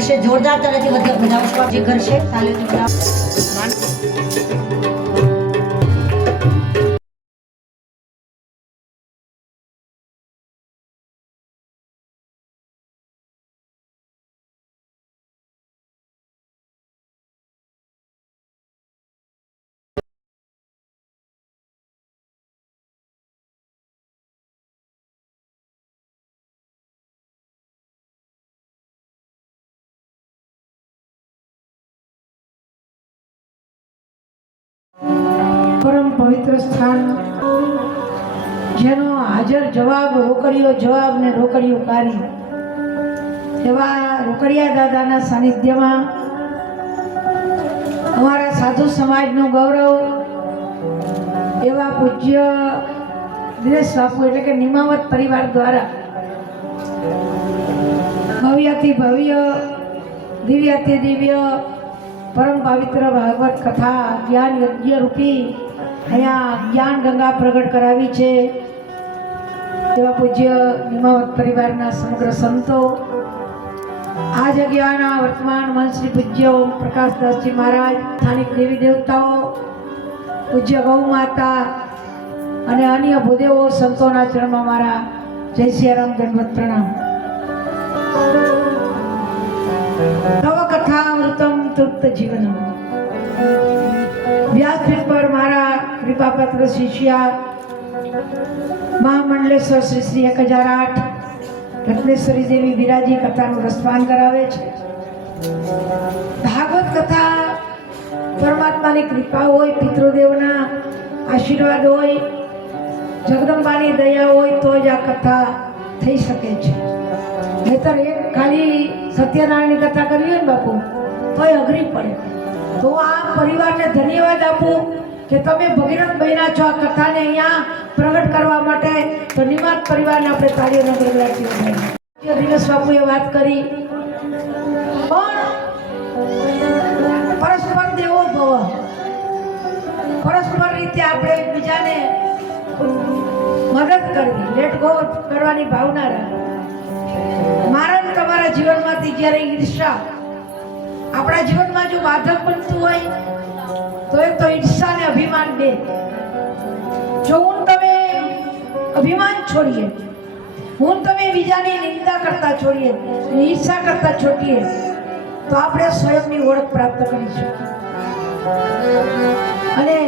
કરશે જોરદાર તાળીથી વધાવશો જે કરશે તાળીઓથી પરમ પવિત્ર સ્થાન જેનો હાજર જવાબ રોકડિયો જવાબ ને રોકડિયું કાર્ય એવા રોકડિયા દાદાના સાનિધ્યમાં અમારા સાધુ સમાજનું ગૌરવ એવા પૂજ્ય દિનેશ બાપુ એટલે કે નિમાવત પરિવાર દ્વારા ભવ્યથી ભવ્ય દિવ્યથી દિવ્ય પરમ પવિત્ર ભાગવત કથા જ્ઞાન યજ્ઞ રૂપી અહીંયા જ્ઞાન ગંગા પ્રગટ કરાવી છે એવા પૂજ્ય નિમાવત પરિવારના સમગ્ર સંતો આ જગ્યાના વર્તમાન મન શ્રી પૂજ્ય ઓમ પ્રકાશદાસજી મહારાજ સ્થાનિક દેવી દેવતાઓ પૂજ્ય ગૌ માતા અને અન્ય ભૂદેવો સંતોના ચરણમાં મારા જય સિયારામ દંડવત પ્રણામ. તવ કથામૃતમ તૃપ્ત જીવનમ વ્યાસપીઠ પર મારા કૃપાપાત્ર શિષ્યા મહામંડલેશ્વર શ્રી શ્રી 1008 રત્નેશ્વરી દેવી બિરાજી કથાનું રસપાન કરાવે છે. ભાગવત કથા પરમાત્માની કૃપા હોય, પિતૃદેવના આશીર્વાદ હોય, જગદંબાની દયા હોય તો જ આ કથા થઈ શકે છે. નહીતર એક ખાલી સત્યનારાયણની કથા કરવી હોય ને બાપુ તો એ અઘરી પડે. તો આ પરિવારને ધન્યવાદ આપું કે તમે ભગીરથ બન્યા છો આ કથાને અહીંયા પ્રગટ કરવા માટે. તો નિમાત પરિવારને આપણે તાળીઓનો ગડગડાટ વધાવીએ. દિનેશ બાપુએ વાત કરી પણ પરસ્પર દેવો ભવ, પરસ્પર રીતે આપણે બીજાને મદદ કરવી, લેટ ગો કરવાની ભાવના રાખવી. મારા તમારા જીવનમાંથી જ્યારે ઈર્ષા આપણા જીવનમાં જો બાધક બનતું હોય તો એ તો ઈર્ષા ને અભિમાન બે. જો હું તમે અભિમાન છોડીએ, હું તમે બીજાની નિંદા કરતા છોડીએ, ઈર્ષા કરતા છોડીએ તો આપણે સ્વયંની ઓળખ પ્રાપ્ત કરીશું. અને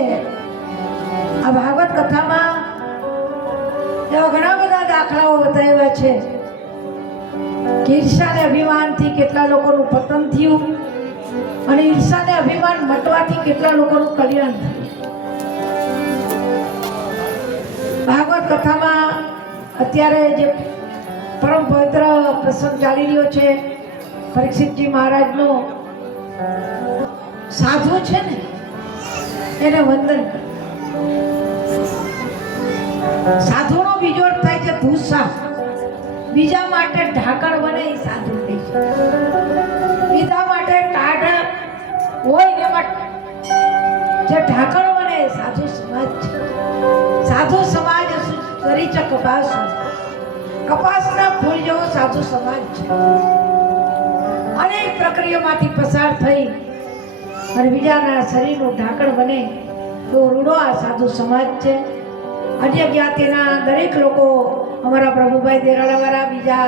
આ ભાગવત કથામાં એવા ઘણા બધા દાખલાઓ બતાવ્યા છે કે ઈર્ષા અને અભિમાનથી કેટલા લોકોનું પતન થયું અને ઈર્ષા અને અભિમાન મટવાથી કેટલા લોકોનું કલ્યાણ થયું. ભાગવત કથામાં અત્યારે જે પરમ પવિત્ર પ્રસંગ ચાલી રહ્યો છે પરીક્ષિતજી મહારાજનો, સાધુ છે ને એને વંદન. સાધુનો બીજો અર્થ થાય છે ભૂસા. બીજા માટે ઢાંકણ બને એ સાધુ થઈ છે. બીજા માટે ટાઢ હોય ને જે ઢાંકણ બને એ સાધુ સમાજ છે. સાધુ સમાજ સરીચ કપાસ, કપાસના ફૂલ જેવો સાધુ સમાજ છે. અનેક પ્રક્રિયામાંથી પસાર થઈ અને બીજાના શરીરનું ઢાંકણ બને તો રૂડો આ સાધુ સમાજ છે. અન્ય જ્ઞાતિના દરેક લોકો, અમારા પ્રભુભાઈ દેરાળાવાળા, બીજા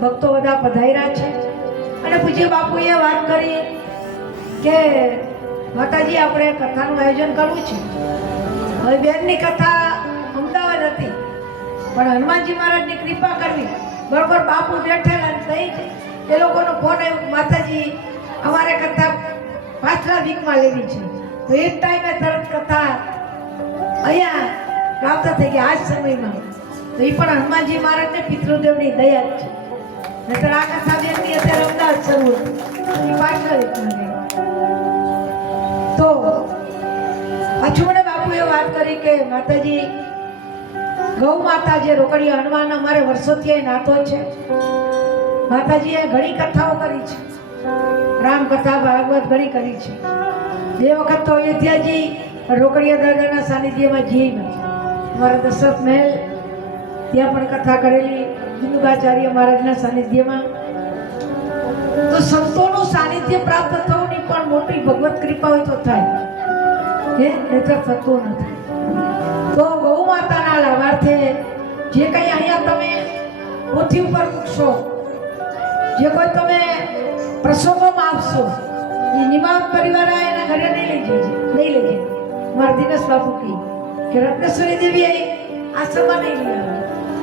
ભક્તો બધા પધાર્યા છે. અને પૂજ્ય બાપુએ વાત કરી કે માતાજી આપણે કથાનું આયોજન કરવું છે. હવે બેનની કથા અમદાવાદ હતી પણ હનુમાનજી મહારાજની કૃપા કરવી બરોબર બાપુ બેઠેલા થઈ એ લોકોનો ફોન આવ્યો, માતાજી અમારે કથા પાછલા વીકમાં લેવી છે. તો એક ટાઈમે તરત કથા અહીંયા પ્રાપ્ત થઈ ગઈ આ જ સમયમાં. તો એ પણ હનુમાનજી મહારાજને પિતૃદેવની દયા જ છે. નહીતર આ કથા બેનની અત્યારે અમદાવાદ શરૂ હતી, પાછળ તો પાછું મને બાપુએ વાત કરી કે માતાજી ગૌ માતા જે રોકડિયા હનુમાન અમારે વર્ષોથી એ નાતો છે. માતાજીએ ઘણી કથાઓ કરી છે, રામ કથા ભાગવત ઘણી કરી છે. બે વખત તો અયોધ્યાજી રોકડિયા દાદાના સાનિધ્યમાં જી અમારા દશરથ મહેલ ત્યાં પણ કથા કરેલી, જુનુગાચાર્ય મહારાજના સાનિધ્યમાં. તો સંતોનું સાનિધ્ય પ્રાપ્ત થવું ની પણ મોટી ભગવત કૃપા હોય તો થાય, હે નહીતર થતું નથી. તો ગૌ માતાના લાભાર્થે જે કંઈ અહીંયા તમે પોથી ઉપર મૂકશો, જે કોઈ તમે પ્રસંગોમાં આપશો, એ નિમામ પરિવાર એના ઘરે નહીં લઈ જજે. મારા દિનેશ બાપુ કે રત્નેશ્વરી દેવી આશ્રમમાં નહીં લઈ આવે.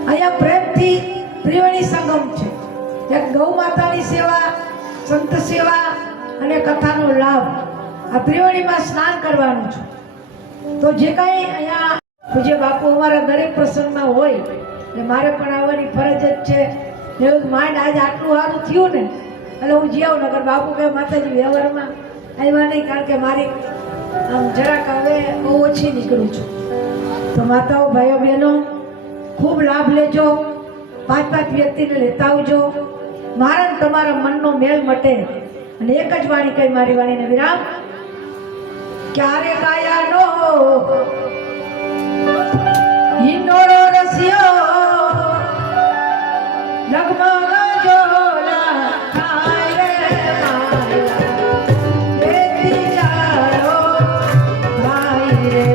અહીંયા પ્રેમથી ત્રિવેણી સંગમ છે. એક ગૌ માતાની સેવા, સંત સેવા અને કથાનો લાભ, આ ત્રિવેણીમાં સ્નાન કરવાનું છે. તો જે કાંઈ અહીંયા પૂજ્ય બાપુ અમારા દરેક પ્રસંગમાં હોય એટલે મારે પણ આવવાની ફરજ જ છે. એવું માંડ આજે આટલું સારું થયું ને એટલે હું જીવ નગર બાપુ કે માતાજી વ્યવહારમાં આવ્યા નહીં, કારણ કે મારી આમ જરાક હવે બહુ ઓછી નીકળું છું. તો માતાઓ, ભાઈઓ, બહેનો ખૂબ લાભ લેજો. 5-5 વ્યક્તિને લેતા આવજો. મારા ને તમારા મનનો મેળ મટે. અને એક જ વાણી કઈ મારી વાણીને વિરામ. ક્યારે ગાયાનો હિંડોળો રસ્યો લગમગ જોલા ખાય રે માયા બેટી જાળો ભાઈ રે.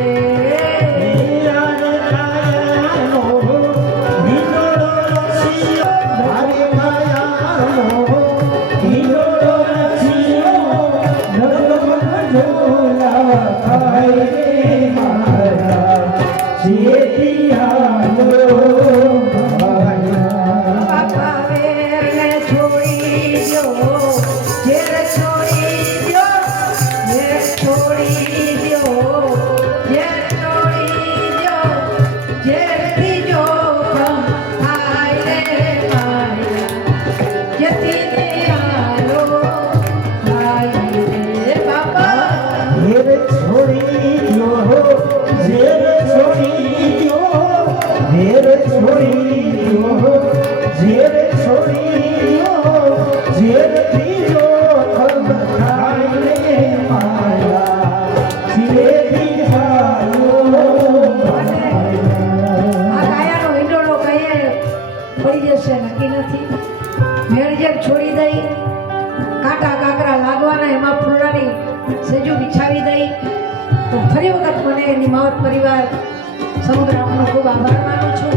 છોડી દઈ, કાંટા કાકરા લાગવાના, એમાં ફૂલડાની સેજુ બિછાવી દઈ. તો ફરી વખત મને નિમાવત પરિવાર સમગ્ર આપનો ખૂબ આભાર માનું છું.